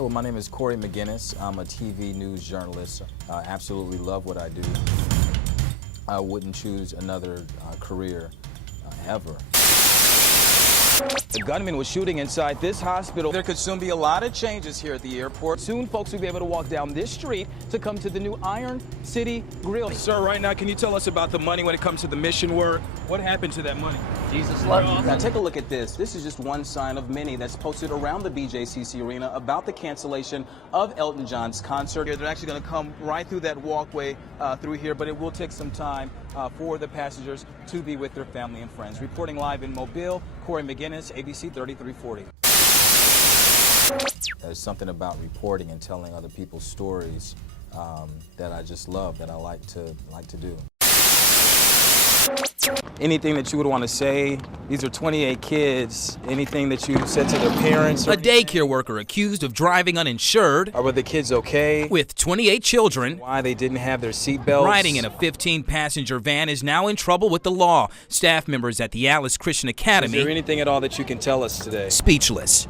Hi, well, my name is Cory McGinnis. I'm a TV news journalist. I absolutely love what I do. I wouldn't choose another career ever. The gunman was shooting inside this hospital. There could soon be a lot of changes here at the airport. Soon, folks will be able to walk down this street to come to the new Iron City Grill. Sir, right now, can you tell us about the money when it comes to the mission work? What happened to that money? Jesus love you. Now, take a look at this. This is just one sign of many that's posted around the BJCC Arena about the cancellation of Elton John's concert. They're actually going to come right through that walkway through here, but it will take some time for the passengers to be with their family and friends. Reporting live in Mobile, Cory McGinnis, ABC 3340. There's something about reporting and telling other people's stories that I just love, that I like to do. Anything that you would want to say? These are 28 kids. Anything that you said to their parents? A daycare worker accused of driving uninsured. Were the kids okay? With 28 children. Why they didn't have their seatbelts? Riding in a 15-passenger van is now in trouble with the law. Staff members at the Alice Christian Academy. Is there anything at all that you can tell us today? Speechless.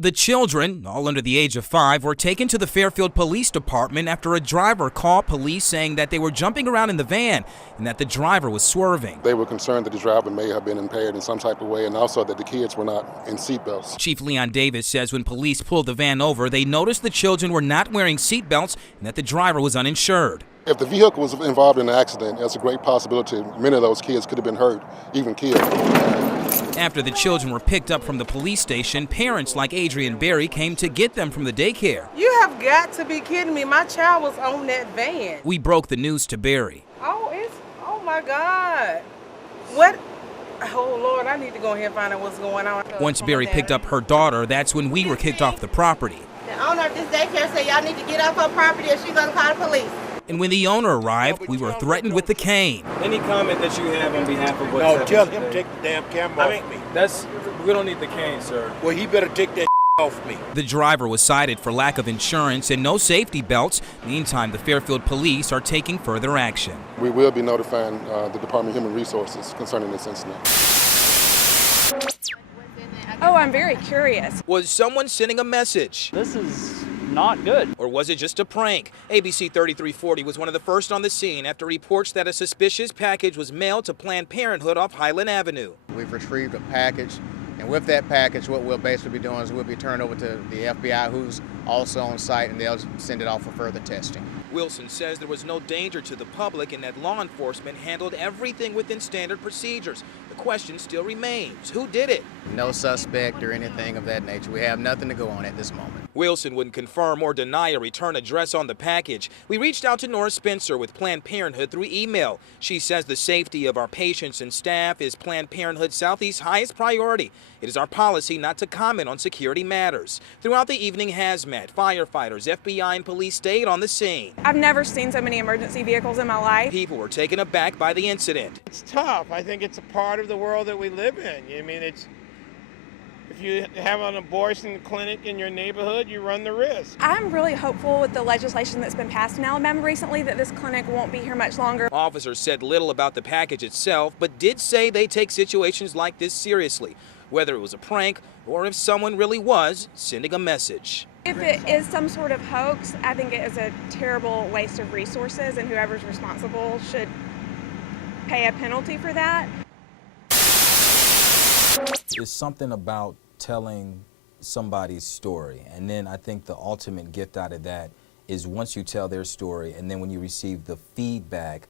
The children, all under the age of 5, were taken to the Fairfield Police Department after a driver called police saying that they were jumping around in the van and that the driver was swerving. They were concerned that the driver may have been impaired in some type of way and also that the kids were not in seatbelts. Chief Leon Davis says when police pulled the van over, they noticed the children were not wearing seatbelts and that the driver was uninsured. If the vehicle was involved in an accident, there's a great possibility many of those kids could have been hurt, even killed. After the children were picked up from the police station, parents like Adrian Berry came to get them from the daycare. You have got to be kidding me. My child was on that van. We broke the news to Berry. Oh my God. What? Oh Lord, I need to go ahead and find out what's going on. Once Berry picked up her daughter, that's when we were kicked off the property. The owner of this daycare said y'all need to get off her property or she's gonna call the police. And when the owner arrived, we were threatened with the cane. Any comment that you have on behalf of what's No, happening tell today? him to take the damn camera off me. We don't need the cane, sir. Well, he better take that off me. The driver was cited for lack of insurance and no safety belts. Meantime, the Fairfield police are taking further action. We will be notifying the Department of Human Resources concerning this incident. Oh, I'm very curious. Was someone sending a message? This is not good. Or was it just a prank? ABC 3340 was one of the first on the scene after reports that a suspicious package was mailed to Planned Parenthood off Highland Avenue. We've retrieved a package, and with that package, what we'll basically be doing is we'll be turned over to the FBI, who's also on site, and they'll send it off for further testing. Wilson says there was no danger to the public and that law enforcement handled everything within standard procedures. The question still remains, who did it? No suspect or anything of that nature. We have nothing to go on at this moment. Wilson wouldn't confirm or deny a return address on the package. We reached out to Nora Spencer with Planned Parenthood through email. She says the safety of our patients and staff is Planned Parenthood Southeast's highest priority. It is our policy not to comment on security matters. Throughout the evening, hazmat, firefighters, FBI, and police stayed on the scene. I've never seen so many emergency vehicles in my life. People were taken aback by the incident. It's tough. I think it's a part of the world that we live in. I mean, if you have an abortion clinic in your neighborhood, you run the risk. I'm really hopeful with the legislation that's been passed in Alabama recently that this clinic won't be here much longer. Officers said little about the package itself, but did say they take situations like this seriously, whether it was a prank or if someone really was sending a message. If it is some sort of hoax, I think it is a terrible waste of resources, and whoever's responsible should pay a penalty for that. It's something about telling somebody's story, and then I think the ultimate gift out of that is once you tell their story and then when you receive the feedback.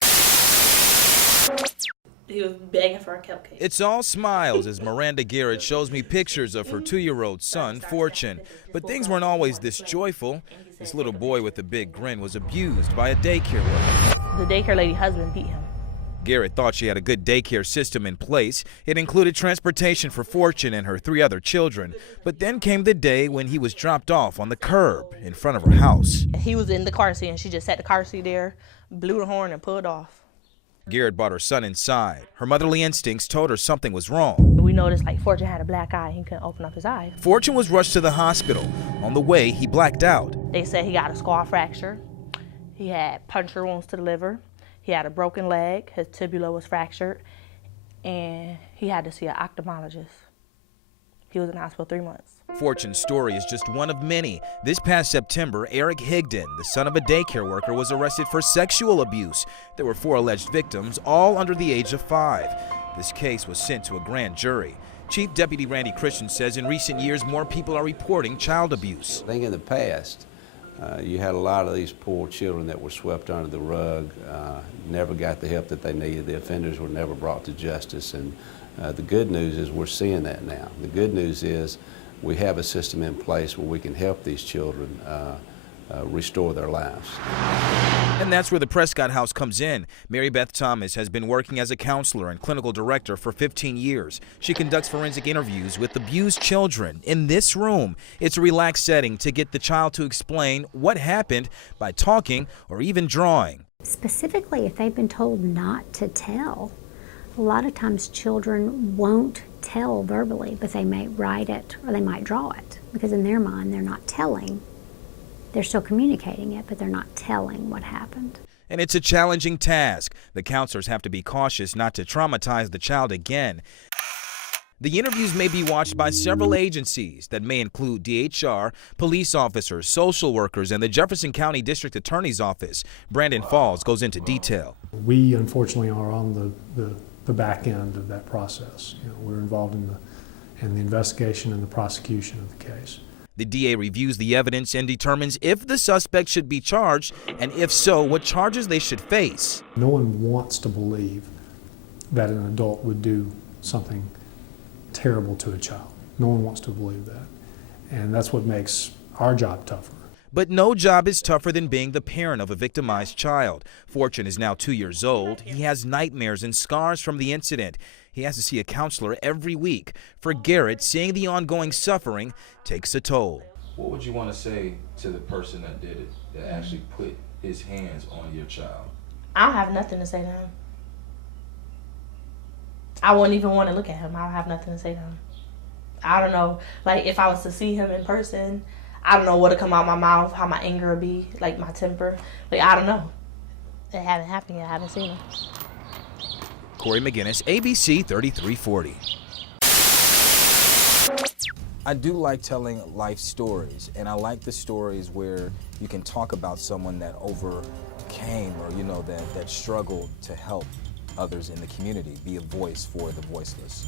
He was begging for a cupcake. It's all smiles as Miranda Garrett shows me pictures of her 2-year-old son, Fortune. But things weren't always this joyful. This little boy with a big grin was abused by a daycare worker. The daycare lady husband beat him. Garrett thought she had a good daycare system in place. It included transportation for Fortune and her 3 other children. But then came the day when he was dropped off on the curb in front of her house. He was in the car seat and she just sat the car seat there, blew the horn and pulled off. Garrett brought her son inside. Her motherly instincts told her something was wrong. We noticed like Fortune had a black eye. He couldn't open up his eye. Fortune was rushed to the hospital. On the way, he blacked out. They said he got a skull fracture. He had puncture wounds to the liver. He had a broken leg. His tibia was fractured. And he had to see an ophthalmologist. He was in the hospital 3 months. Fortune's story is just one of many. This past September, Eric Higdon, the son of a daycare worker, was arrested for sexual abuse. There were 4 alleged victims, all under the age of 5. This case was sent to a grand jury. Chief Deputy Randy Christian says in recent years, more people are reporting child abuse. I think in the past, you had a lot of these poor children that were swept under the rug, never got the help that they needed. The offenders were never brought to justice. And the good news is we're seeing that now. The good news is we have a system in place where we can help these children restore their lives. And that's where the Prescott House comes in. Mary Beth Thomas has been working as a counselor and clinical director for 15 years. She conducts forensic interviews with abused children in this room. It's a relaxed setting to get the child to explain what happened by talking or even drawing. Specifically, if they've been told not to tell, a lot of times children won't tell verbally, but they may write it or they might draw it, because in their mind they're not telling. They're still communicating it, but they're not telling what happened. And it's a challenging task. The counselors have to be cautious not to traumatize the child again. The interviews may be watched by several agencies that may include DHR, police officers, social workers, and the Jefferson County District Attorney's Office. Brandon Falls goes into detail. We unfortunately are on the back end of that process. We're involved in the investigation and the prosecution of the case. The DA reviews the evidence and determines if the suspect should be charged, and if so, what charges they should face. No one wants to believe that an adult would do something terrible to a child. No one wants to believe that. And that's what makes our job tougher. But no job is tougher than being the parent of a victimized child. Fortune is now 2 years old. He has nightmares and scars from the incident. He has to see a counselor every week. For Garrett, seeing the ongoing suffering takes a toll. What would you want to say to the person that did it, that actually put his hands on your child? I don't have nothing to say to him. I wouldn't even want to look at him. I don't have nothing to say to him. I don't know, like if I was to see him in person, I don't know what would come out my mouth, how my anger would be, like my temper. Like, I don't know. It hasn't happened yet. I haven't seen him. Cory McGinnis, ABC 3340. I do like telling life stories, and I like the stories where you can talk about someone that overcame or, that struggled to help others in the community, be a voice for the voiceless.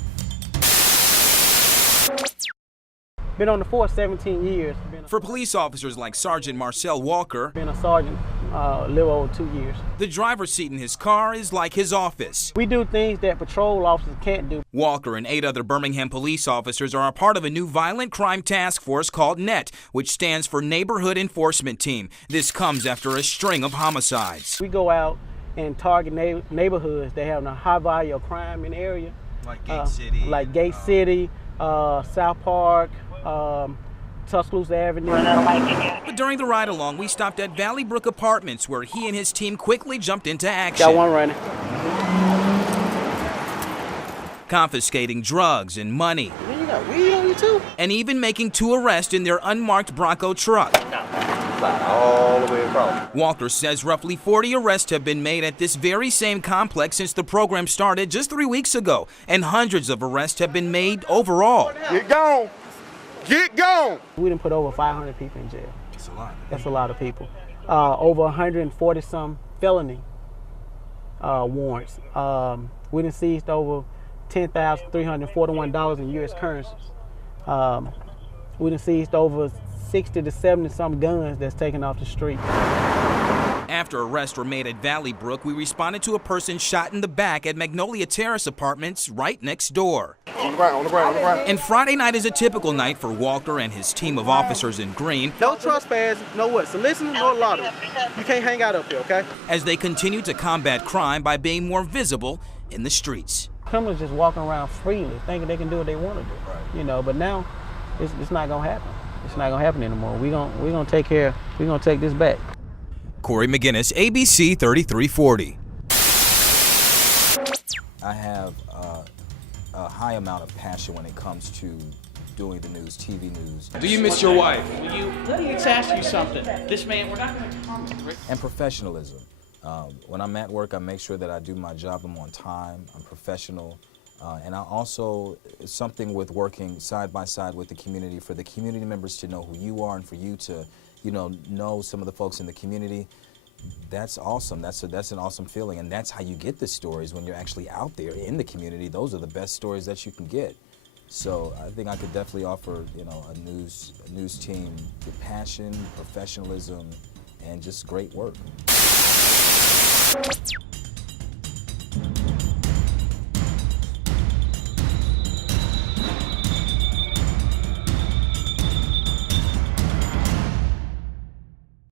Been on the force 17 years. For police officers like Sergeant Marcel Walker, been a sergeant a little over 2 years. The driver's seat in his car is like his office. We do things that patrol officers can't do. Walker and 8 other Birmingham police officers are a part of a new violent crime task force called NET, which stands for Neighborhood Enforcement Team. This comes after a string of homicides. We go out and target neighborhoods that have a high volume of crime in the area. Like Gate City. Like Gate City, South Park, Tuscaloosa Avenue. But during the ride-along, we stopped at Valley Brook Apartments, where he and his team quickly jumped into action. Got one running. Confiscating drugs and money. You got weed on you too? And even making 2 arrests in their unmarked Bronco truck. All the way across. Walker says roughly 40 arrests have been made at this very same complex since the program started just 3 weeks ago, and hundreds of arrests have been made overall. Get gone. Get gone. We done put over 500 people in jail. That's a lot. That's a lot of people. Over 140 some felony warrants. We done seized over $10,341 in U.S. currencies. We done seized over 60 to 70 some guns that's taken off the street. After arrests were made at Valley Brook, we responded to a person shot in the back at Magnolia Terrace Apartments right next door. On the ground. And Friday night is a typical night for Walker and his team of officers in green. No trespassing, no what? Soliciting, no lottery. You can't hang out up here, okay? As they continue to combat crime by being more visible in the streets. Criminals just walking around freely, thinking they can do what they want to do, But now, it's not gonna happen. It's not gonna happen anymore. We're gonna take this back. Cory McGinnis, ABC 3340. I have a high amount of passion when it comes to doing the news, TV news. Do you miss your wife? Let me ask you something. This man, we're not going to comment. And professionalism. When I'm at work, I make sure that I do my job. I'm on time. I'm professional. And I also, something with working side by side with the community, for the community members to know who you are and for you to, know some of the folks in the community. That's awesome. That's an awesome feeling, and that's how you get the stories when you're actually out there in the community. Those are the best stories that you can get. So I think I could definitely offer, a news team with passion, professionalism, and just great work.